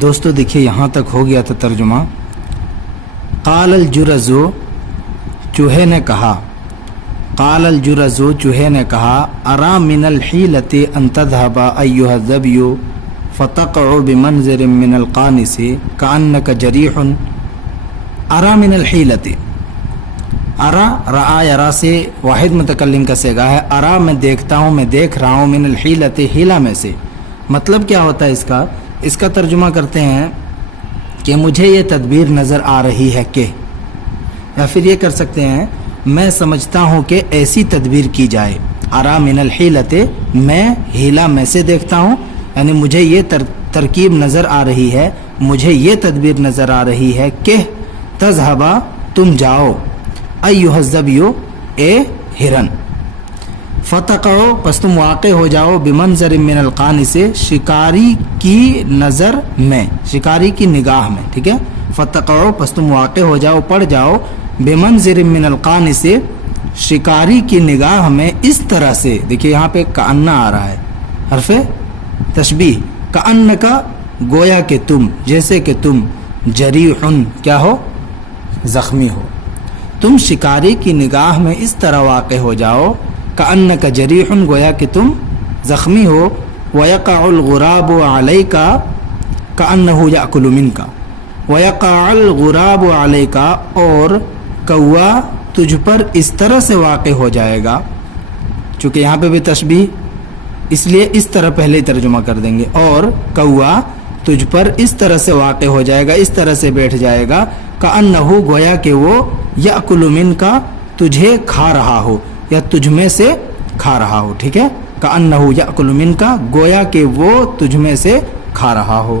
دوستو دیکھیے یہاں تک ہو گیا تھا ترجمہ. قال الجرز، چوہے نے کہا. قال الجرز، چوہے نے کہا ارا من الحیلۃ ان تذهب ایھا الظبی فتقع بمنظر من القانص کأنک جریح. ارا من الحیلۃ، ارا رآ یرا سے واحد متکلم کا صیغہ ہے. ارا میں دیکھتا ہوں، میں دیکھ رہا ہوں، من الحیلۃ ہیلا میں سے. مطلب کیا ہوتا ہے اس کا ترجمہ کرتے ہیں کہ مجھے یہ تدبیر نظر آ رہی ہے کہ، یا پھر یہ کر سکتے ہیں میں سمجھتا ہوں کہ ایسی تدبیر کی جائے. ارا من الحیلۃ، میں ہیلا میں سے دیکھتا ہوں، یعنی مجھے یہ ترکیب نظر آ رہی ہے، مجھے یہ تدبیر نظر آ رہی ہے کہ تذهبا، تم جاؤ، ایھا الظبی، اے ہرن، فتقعوا، پس تم واقع ہو جاؤ، بمنظر من القانص، شکاری کی نظر میں، شکاری کی نگاہ میں. ٹھیک ہے، فتقعوا، پس تم واقع ہو جاؤ، پڑ جاؤ، بمنظر من القانص، شکاری کی نگاہ میں، اس طرح سے. دیکھیے یہاں پہ کأن آ رہا ہے، حرف تشبیہ. کأنک، گویا کہ تم، جیسے کہ تم، جریح، کیا ہو، زخمی ہو. تم شکاری کی نگاہ میں اس طرح واقع ہو جاؤ، کأنک جریح، گویا کہ تم زخمی ہو. ویقع الغراب علیک کأنہ یأکل منک. ویقع الغراب علیک، اور کوا تجھ پر اس طرح سے واقع ہو جائے گا. چونکہ یہاں پہ بھی تشبیہ، اس لیے اس طرح پہلے ترجمہ کر دیں گے. اور کوا تجھ پر اس طرح سے واقع ہو جائے گا، اس طرح سے بیٹھ جائے گا، کأنہ، گویا کہ وہ، یأکل منک، تجھے کھا رہا ہو، یا تجھ میں سے کھا رہا ہو. ٹھیک ہے، کأنہ یأکل منک، گویا کہ وہ تجھ میں سے کھا رہا ہو.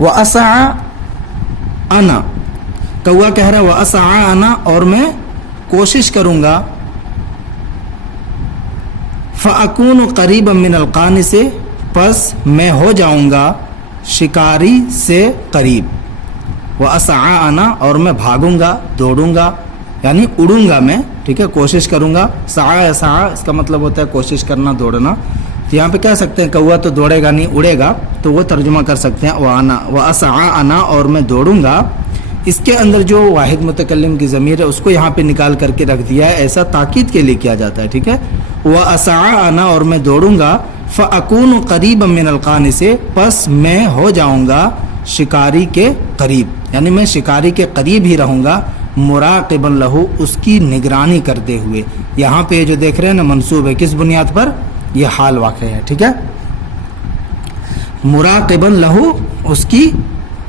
وَأَسْعَى أَنَا، کوا کہہ رہا وَأَسْعَى أَنَا، اور میں کوشش کروں گا، فَأَكُونُ قَرِيبًا مِنَ الْقَانِصِ، پس میں ہو جاؤں گا شکاری سے قریب. وَأَسْعَى أَنَا، اور میں بھاگوں گا، دوڑوں گا، یعنی اڑوں گا میں. ٹھیک ہے، کوشش کروں گا. سعی، سعی اس کا مطلب ہوتا ہے کوشش کرنا، دوڑنا. تو یہاں پہ کہہ سکتے ہیں کوا تو دوڑے گا نہیں، اڑے گا، تو وہ ترجمہ کر سکتے ہیں وَأَسْعَى أَنَا، اور میں دوڑوں گا. اس کے اندر جو واحد متکلم کی ضمیر ہے اس کو یہاں پہ نکال کر کے رکھ دیا ہے، ایسا تاکید کے لیے کیا جاتا ہے. ٹھیک ہے، وَأَسْعَى أَنَا، اور میں دوڑوں گا، فَأَكُونُ قَرِيبًا مِنَ الْقَانِصِ، پس میں ہو جاؤں گا شکاری کے قریب، یعنی میں شکاری کے قریب ہی رہوں گا. مراقباً لہو، اس کی نگرانی کرتے ہوئے. یہاں پہ جو دیکھ رہے ہیں نا منصوب ہے، کس بنیاد پر؟ یہ حال واقع ہے. ٹھیک ہے، مراقباً لہو، اس کی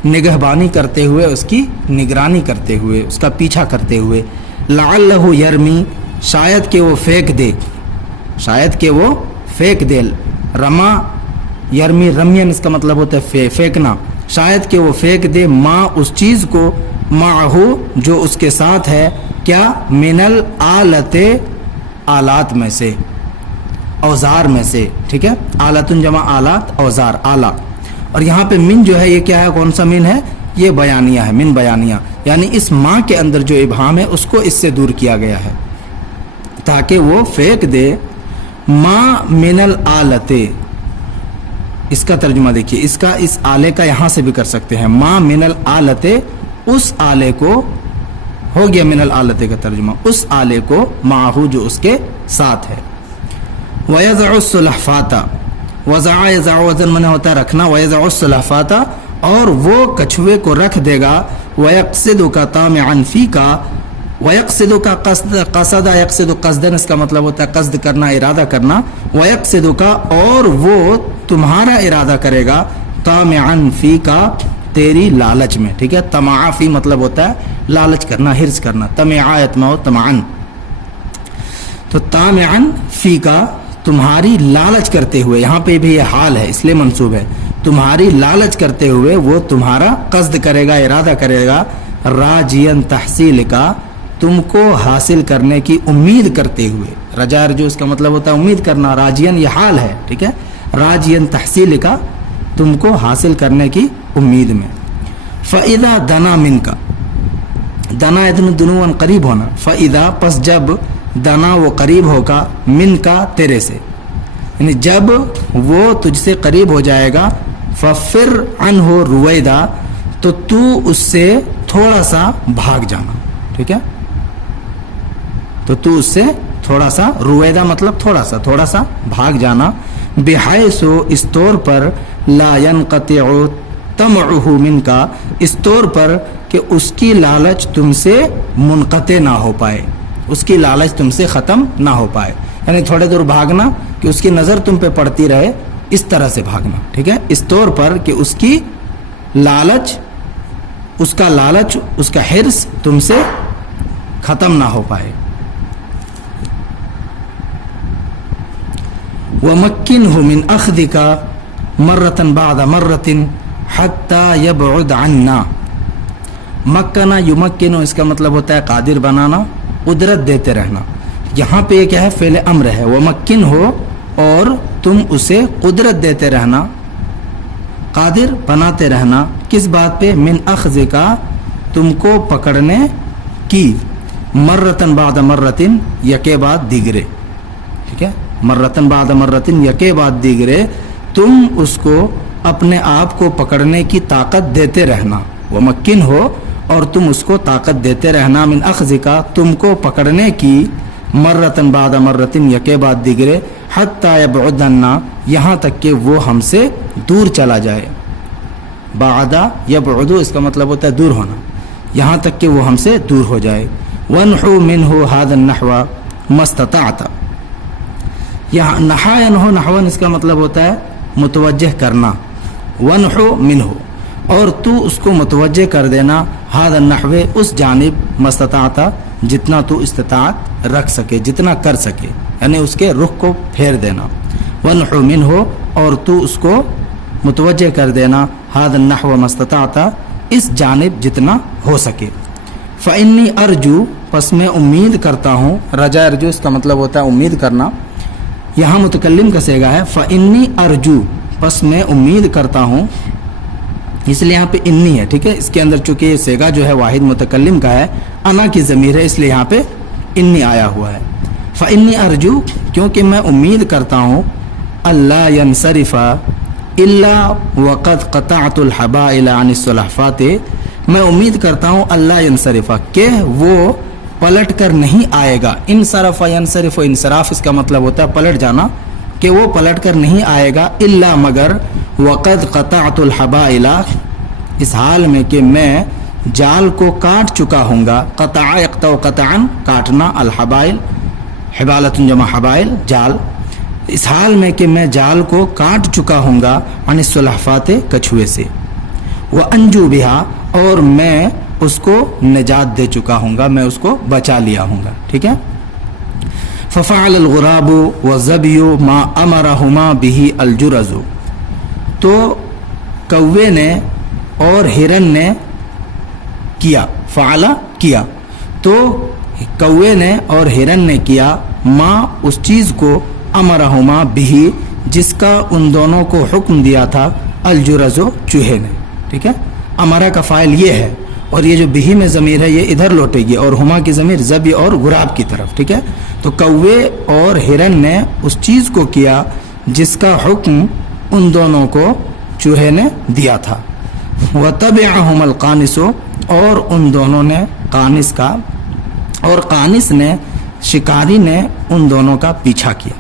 نگہبانی کرتے ہوئے، اس کی نگرانی کرتے ہوئے، اس کا پیچھا کرتے ہوئے. لعلہ یرمی، شاید کہ وہ پھینک دے، شاید کہ وہ پھینک دے. رما یرمی، رمین اس کا مطلب ہوتا ہے پھینکنا. شاید کہ وہ پھینک دے، ما، اس چیز کو، معہو، جو اس کے ساتھ ہے، کیا، من الآلت، آلات میں سے، اوزار میں سے. ٹھیک ہے، آلتن جمع آلات، اوزار، آلہ. اور یہاں پہ من جو ہے یہ کیا ہے، کون سا من ہے؟ یہ بیانیہ ہے، من بیانیہ، یعنی اس ماں کے اندر جو ابہام ہے اس کو اس سے دور کیا گیا ہے تاکہ وہ پھینک دے. ما من الآلت، اس کا ترجمہ دیکھیے، اس کا، اس آلے کا یہاں سے بھی کر سکتے ہیں. ما من الآلت، اس آلے کو، ہو گیا من الآلت کا ترجمہ، اس آلے کو، معہو، جو اس کے ساتھ ہے. وَيَضَعُ السُّلَحْفَاتَ، وَضَعَ، يَضَعُ وزن منع ہوتا ہے رکھنا. وَيَضَعُ السُّلَحْفَاتَ، اور وہ کچھوے کو رکھ دے گا. وَيَقْصِدُكَ طَامِعًا فِيكَ، وَيَقْصِدُكَ قصد، يقصد قصدن، اس کا مطلب ہوتا ہے قصد کرنا، ارادہ کرنا. وَيَقْصِدُكَ، اور وہ تمہارا ارادہ کرے گا، طَامِعًا فِيكَ، تیری لالچ میں. ٹھیک ہے، طمع فی مطلب ہوتا ہے لالچ کرنا، حرص کرنا. طمع یطمع طمعًا، تو طامعًا فیک، تمہاری لالچ کرتے ہوئے. یہاں پہ بھی یہ حال ہے اس لیے منصوب ہے. تمہاری لالچ کرتے ہوئے وہ تمہارا قصد کرے گا، ارادہ کرے گا. راجین تحصیل کا، تم کو حاصل کرنے کی امید کرتے ہوئے. رجا رجو اس کا مطلب ہوتا ہے امید کرنا. راجین یہ حال ہے. ٹھیک ہے، راجین تحصیل کا، تم کو حاصل کرنے کی امید میں. فَإِذَا دَنَا مِنْكَ، دنا ادن دنون قریب ہونا. فَإِذَا، پس جب، دنا وہ قریب ہوگا، من کا، تیرے سے، یعنی جب وہ تجھ سے قریب ہو جائے گا ففر عنہ رویدا تو تو اس سے تھوڑا سا بھاگ جانا. ٹھیک ہے, تو تو اس سے تھوڑا سا, رویدا مطلب تھوڑا سا بھاگ جانا. بحیث اس طور پر لا ينقطع طمعه منک, اس طور پر کہ اس کی لالچ تم سے منقطع نہ ہو پائے, اس کی لالچ تم سے ختم نہ ہو پائے. یعنی تھوڑے دور بھاگنا کہ اس کی نظر تم پہ پڑتی رہے, اس طرح سے بھاگنا. ٹھیک ہے, اس طور پر کہ اس کی لالچ, اس کا لالچ, اس کا حرص تم سے ختم نہ ہو پائے. وَمَكِّنْهُ مِنْ أَخْذِكَ مَرَّةً بَعْدَ مَرَّةٍ حَتَّى يَبْعُدْ عَنَّا. مکنا یمکنو اس کا مطلب ہوتا ہے قادر بنانا, قدرت دیتے رہنا. یہاں پہ یہ کیا ہے, فعل امر ہے. ومکن ہو, اور تم اسے قدرت دیتے رہنا, قادر بناتے رہنا. کس بات پہ؟ من اخذ کا, تم کو پکڑنے کی, مرتن بعد مرتن, یکے بعد دیگرے. ٹھیک ہے, مرتن بعد مرتن, یکے بعد دیگرے, تم اس کو اپنے آپ کو پکڑنے کی طاقت دیتے رہنا. ومکن ہو, اور تم اس کو طاقت دیتے رہنا, من اخذ کا, تم کو پکڑنے کی, مرتن بعد مرتن, یکے بعد دیگرے, حتی یبعد عنا, یہاں تک کہ وہ ہم سے دور چلا جائے. بعد یبعد اس کا مطلب ہوتا ہے دور ہونا, یہاں تک کہ وہ ہم سے دور ہو جائے. وانحو منہ ھذا النحو ما استطعت. یہاں نحا ینحو, نحون اس کا مطلب ہوتا ہے متوجہ کرنا. وانحو منہ, اور تو اس کو متوجہ کر دینا, ھذا النحو, اس جانب, ما استطعت, جتنا تو استطاعت رکھ سکے, جتنا کر سکے, یعنی اس کے رخ کو پھیر دینا. وانحو منہ, اور تو اس کو متوجہ کر دینا, ھذا النحو ما استطعت, اس جانب جتنا ہو سکے. فإنی ارجو, پس میں امید کرتا ہوں. رجا ارجو اس کا مطلب ہوتا ہے امید کرنا, یہاں متکلم کا صیغہ ہے. فإنی ارجو, پس میں امید کرتا ہوں, اس لیے یہاں پہ انی ہے. ٹھیک ہے, اس کے اندر چونکہ یہ صیغہ جو ہے واحد متکلم کا ہے, انا کی ضمیر ہے, اس لیے یہاں پہ انی آیا ہوا ہے. فإنی ارجو, کیونکہ میں امید کرتا ہوں, اللہ ینصرف الا وقد قطعت الحبائل عن السلحفات, میں امید کرتا ہوں اللہ ینصرف, کہ وہ پلٹ کر نہیں آئے گا. انصرف ینصرف, انصراف اس کا مطلب ہوتا ہے پلٹ جانا, کہ وہ پلٹ کر نہیں آئے گا, الا مگر, وقد قطعت الحبائل, اس حال میں کہ میں جال کو کاٹ چکا ہوں گا. قطع یقطع قطعا, کاٹنا, الحبائل حبالۃ جمع حبائل, جال. اس حال میں کہ میں جال کو کاٹ چکا ہوں گا, عن السلحفات, کچھوے سے. وانجو بہا, اور میں اس کو نجات دے چکا ہوں گا, میں اس کو بچا لیا ہوں گا. ٹھیک ہے. ففعل الغراب والظبی ما امرهما به الجرز, تو کوے نے اور ہرن نے کیا, فعل کیا, تو کوے نے اور ہرن نے کیا, ما اس چیز کو, امرهما به, جس کا ان دونوں کو حکم دیا تھا, الجرز, چوہے نے. ٹھیک ہے, امرا کا فاعل یہ ہے, اور یہ جو بہی میں ضمیر ہے یہ ادھر لوٹے گی, اور ہما کی ضمیر زبی اور غراب کی طرف. ٹھیک ہے, تو کوے اور ہرن نے اس چیز کو کیا جس کا حکم ان دونوں کو چوہے نے دیا تھا. وَتَبِعَهُمَ الْقَانِسُ, اور ان دونوں نے قانس کا, اور قانس نے, شکاری نے ان دونوں کا پیچھا کیا.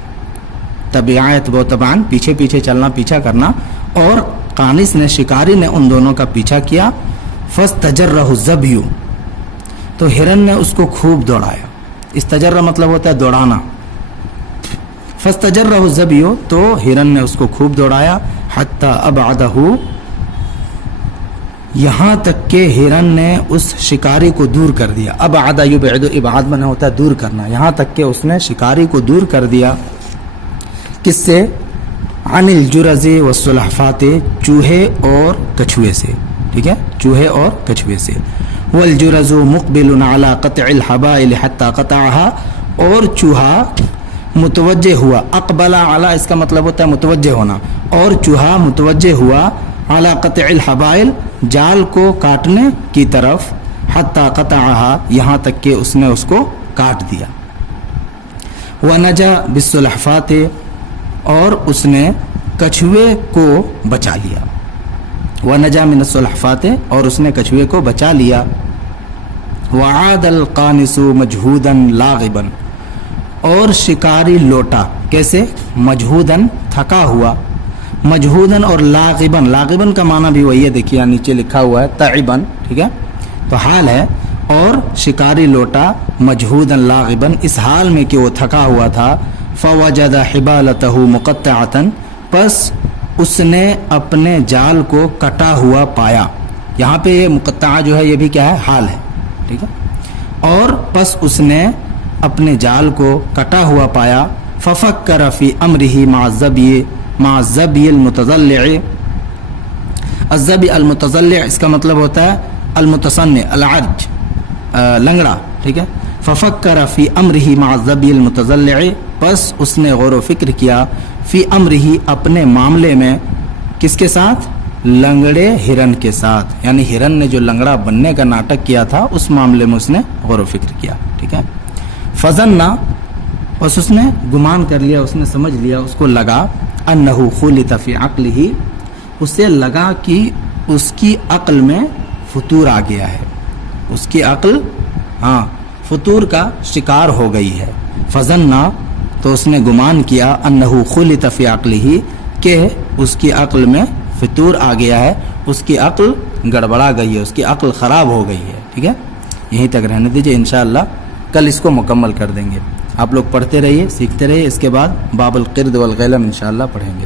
طبیعت و طبعاً, پیچھے پیچھے چلنا, پیچھا کرنا, اور قانس نے, شکاری نے ان دونوں کا پیچھا کیا. فَاسْتَجَرَّهُ الظَّبْيُ, تو ہرن نے اس کو خوب دوڑایا. استجر مطلب ہوتا ہے دوڑانا. فَاسْتَجَرَّهُ الظَّبْيُ, تو ہرن نے اس کو خوب دوڑایا. حَتَّى أَبْعَدَهُ, یہاں تک کہ ہرن نے اس شکاری کو دور کر دیا. ابعد یبعد, ابعاد میں ہوتا ہے دور کرنا, یہاں تک کہ اس نے شکاری کو دور کر دیا. کس سے؟ عن الجرز والسلحفات, چوہے اور کچھوے سے. ٹھیک ہے, چوہے اور کچھوے سے. والجرز مقبل على قطع الحبائل حتى قطعها, اور چوہا متوجہ ہوا, اقبل علی اس کا مطلب ہوتا ہے متوجہ ہونا, اور چوہا متوجہ ہوا, علی قطع الحبائل, جال کو کاٹنے کی طرف, حتی قطعها, یہاں تک کہ اس نے اس کو کاٹ دیا. ونجا بالسلحفات, اور اس نے کچھوے کو بچا لیا. وَنَجَا مِنَ السُّلَحْفَاتِ اور اس نے کچھوے کو بچا لیا. وَعَادَ الْقَانِسُ مَجْهُودًا لَاغِبًا اور شکاری لوٹا کیسے؟ مجہوداً تھکا ہوا. مجہوداً اور لاغباً، لاغباً کا معنی بھی وہی ہے، دیکھیے نیچے لکھا ہوا ہے تعباً، ٹھیک ہے، تو حال ہے. اور شکاری لوٹا مجہوداً لاغباً اس حال میں کہ وہ تھکا ہوا تھا. فوجد حبالته مقطعة پس اس نے اپنے جال کو کٹا ہوا پایا. یہاں پہ یہ مقطعہ جو ہے یہ بھی کیا ہے؟ حال ہے، ٹھیک ہے. اور پس اس نے اپنے جال کو کٹا ہوا پایا. ففکر فی امرہ مع الظبی المتضلع. الظبی المتضلع اس کا مطلب ہوتا ہے المتصنع، العرج، لنگڑا، ٹھیک ہے. ففکر فی امرہ مع الظبی المتضلع پس اس نے غور و فکر کیا فی امرہ اپنے معاملے میں، کس کے ساتھ؟ لنگڑے ہرن کے ساتھ، یعنی ہرن نے جو لنگڑا بننے کا ناٹک کیا تھا اس معاملے میں اس نے غور و فکر کیا، ٹھیک ہے. فظنّ بس اس نے گمان کر لیا، اس نے سمجھ لیا، اس کو لگا انہ خلط فی عقلہ اسے لگا کہ اس کی عقل میں فطور آ گیا ہے، اس کی عقل فطور کا شکار ہو گئی ہے. فظنّ تو اس نے گمان کیا انہ خلط فی عقلہ کہ اس کی عقل میں فطور آ گیا ہے، اس کی عقل گڑبڑا گئی ہے، اس کی عقل خراب ہو گئی ہے، ٹھیک ہے. یہیں تک رہنے دیجیے، انشاءاللہ کل اس کو مکمل کر دیں گے. آپ لوگ پڑھتے رہیے، سیکھتے رہیے. اس کے بعد باب القرد والغیلم انشاءاللہ پڑھیں گے.